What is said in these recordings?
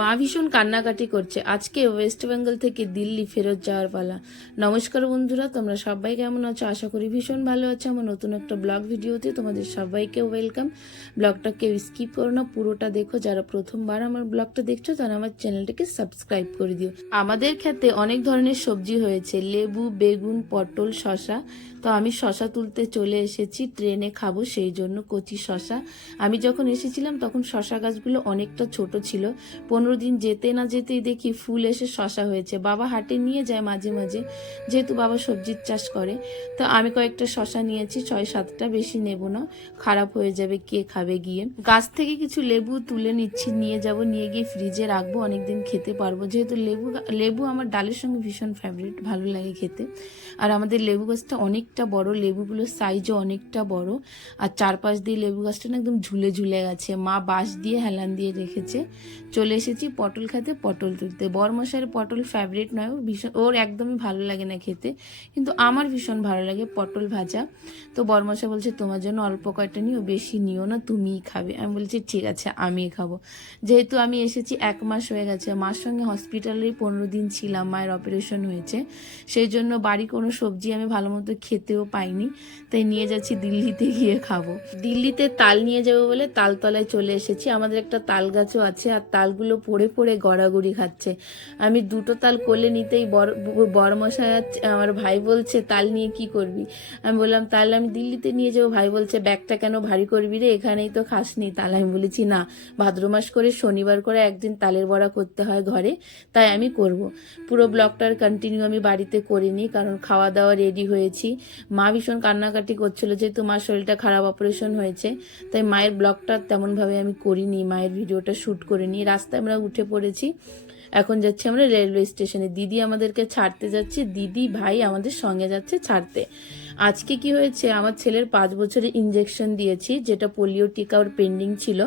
মা ভীষণ কান্নাকাটি করছে। আজকে ওয়েস্ট বেঙ্গল থেকে দিল্লি ফেরত যাওয়ার পালা। নমস্কার বন্ধুরা, তোমরা সবাই কেমন আছো? আশা করি ভীষণ ভালো আছো। আমার নতুন একটা ব্লগ ভিডিওতে তোমাদের সবাইকে ওয়েলকাম। ব্লগটা কেউ স্কিপ করো না, পুরোটা দেখো। যারা প্রথমবার আমার ব্লগটা দেখছো তারা আমার চ্যানেলটাকে সাবস্ক্রাইব করে দিও। আমাদের ক্ষেতে অনেক ধরনের সবজি হয়েছে, লেবু, বেগুন, পটল, শশা। তো আমি শশা তুলতে চলে এসেছি, ট্রেনে খাবো সেই জন্য কচি শশা। আমি যখন এসেছিলাম তখন শশা গাছগুলো অনেকটা ছোট ছিল। 15 দিন যেতে না যেতেই দেখি ফুল এসে শশা হয়েছে। বাবা হাটে নিয়ে যায় মাঝে মাঝে, যেহেতু বাবা সবজির চাষ করে। তো আমি কয়েকটা শশা নিয়েছি, 6-7টা, বেশি নেব না, খারাপ হয়ে যাবে, কে খাবে গিয়ে। গাছ থেকে কিছু লেবু তুলে নিচ্ছি, নিয়ে যাব, নিয়ে গিয়ে ফ্রিজে রাখবো, অনেকদিন খেতে পারবো। যেহেতু লেবু আমার ডালের সঙ্গে ভীষণ ফেভারিট, ভালো লাগে খেতে। আর আমাদের লেবু গাছটা অনেকটা বড়, লেবুগুলোর সাইজও অনেকটা বড়। আর চারপাশ দিয়ে লেবু গাছটা না একদম ঝুলে ঝুলে গেছে, মা বাঁশ দিয়ে হেলান দিয়ে রেখেছে। চলে এসেছি পটল খেতে, পটল তুলতে। বরমশাইয়ের পটল ফেভারিট নয়, ওর ভীষণ, ওর একদমই ভালো লাগে না খেতে, কিন্তু আমার ভীষণ ভালো লাগে পটল ভাজা। তো বরমশাই বলছে তোমার জন্য অল্প কয়টা নিও, বেশি নিও না, তুমিই খাবে। আমি বলছি ঠিক আছে, আমিই খাবো। যেহেতু আমি এসেছি 1 মাস হয়ে গেছে, মার সঙ্গে হসপিটালেই 15 দিন ছিলাম, মায়ের অপারেশন হয়েছে, সেই জন্য বাড়ি কোনো সবজি আমি ভালো মতো খেতেও পাইনি। তাই নিয়ে যাচ্ছি দিল্লিতে গিয়ে খাবো। দিল্লিতে তাল নিয়ে যাবো বলে তালতলায় চলে এসেছি। আমাদের একটা তাল গাছও আছে, আর তালগুলো পড়ে পড়ে গড়াগড়ি খাচ্ছে। আমি 2টো তাল কোলে নিতেই বরমশাই আমার ভাই বলছে তাল নিয়ে কি করবি? আমি বললাম তাল আমি দিল্লিতে নিয়ে যাবো। ভাই বলছে ব্যাগটা কেন ভারী করবি রে, এখানেই তো খাসনি তাল। আমি বলেছি না, ভাদ্র মাস করে শনিবার করে একদিন তালের বড়া করতে হয় ঘরে, তাই আমি করব। পুরো ব্লগটার কন্টিনিউ আমি বাড়িতে করিনি, কারণ খাওয়া দাওয়া রেডি হয়েছি। মা ভীষণ কান্নাকাটি করছিল, যেহেতু মার শরীরটা খারাপ, অপারেশন হয়েছে, তাই মায়ের ব্লগটা তেমনভাবে আমি করিনি, মায়ের ভিডিওটা শ্যুট করিনি। রাস্তায় আমরা উঠে পড়েছি, এখন যাচ্ছি আমরা রেলওয়ে স্টেশনে। দিদি আমাদেরকে ছাড়তে যাচ্ছে, দিদি ভাই আমাদের সঙ্গে যাচ্ছে ছাড়তে। আজকে কি হয়েছে, আমার ছেলের 5 বছরের ইঞ্জেকশন দিয়েছি, যেটা পোলিও টিকা ওর পেন্ডিং ছিল,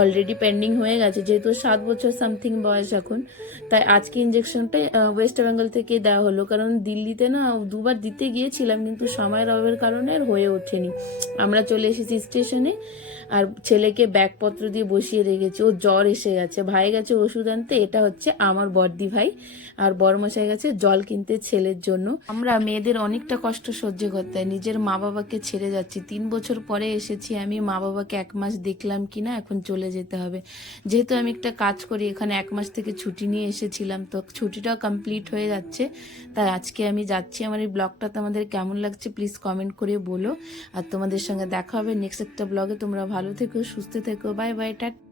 অলরেডি পেন্ডিং হয়ে গেছে, যেহেতু 7 বছর সামথিং বয়স এখন। তাই আজকে ইঞ্জেকশনটাই ওয়েস্ট বেঙ্গল থেকে দেওয়া হলো, কারণ দিল্লিতে না 2বার দিতে গিয়েছিলাম, কিন্তু সময়ের অভাবের কারণে আর হয়ে ওঠেনি। আমরা চলে এসেছি স্টেশনে, আর ছেলেকে ব্যাগপত্র দিয়ে বসিয়ে রেখেছি। ও জ্বর এসে গেছে, ভাই গেছে ওষুধ আনতে, এটা হচ্ছে আমার বড়দি ভাই। আর বড়মশাই গেছে জল কিনতে ছেলের জন্য। আমরা মেয়েদের অনেকটা কষ্ট সহ্য করতে হয়, নিজের মা বাবাকে ছেড়ে যাচ্ছি। 3 বছর পরে এসেছি আমি, মা বাবাকে 1 মাস দেখলাম কিনা, এখন চলে যেতে হবে। যেহেতু আমি একটা কাজ করি এখানে, 1 মাস থেকে ছুটি নিয়ে এসেছিলাম, তো ছুটিটাও কমপ্লিট হয়ে যাচ্ছে, তাই আজকে আমি যাচ্ছি। আমার এই ব্লগটা তোমাদের কেমন লাগছে প্লিজ কমেন্ট করে বলো। আর তোমাদের সঙ্গে দেখা হবে নেক্সট একটা ব্লগে। তোমরা ভালো থেকো, সুস্থ থেকো, বাই বাই, টাটা।